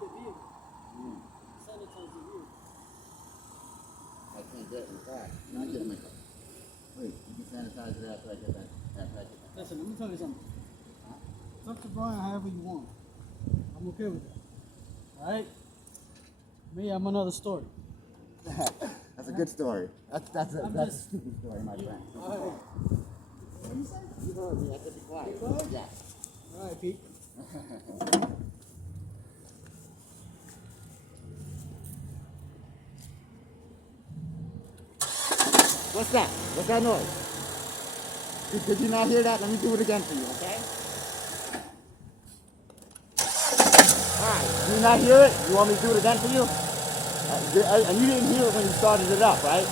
the vehicle. Sanitize the vehicle. I can't get it in the car. Let me get in my car. Wait, you can sanitize it after I get back. Listen, let me tell you something. It's up to Brian however you want. I'm okay with that. Alright? Me, I'm another story. That's a good story. That's a stupid story, my friend. Alright. What did you say? You heard me. I said be quiet. You quiet? Yeah. Alright, Pete. What's that? What's that noise? Did you not hear that? Let me do it again for you, okay? Alright, do you not hear it? You want me to do it again for you? And you didn't hear it when you started it up, right?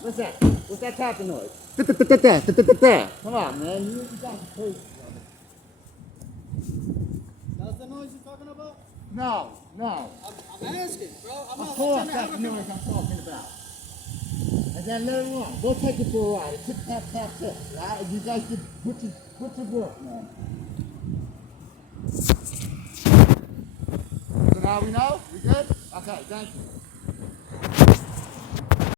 What's that? What's that tapping noise? Come on, man. You guys are crazy. That's the noise you're talking about? No. I'm asking, bro. I'm Of not course, trying to that's have the noise I'm talking about. And then later on, go take it for a ride. It's tick, tap, tap, tick, right? You guys did put your work, man. So now we know? We good? Okay, thank you.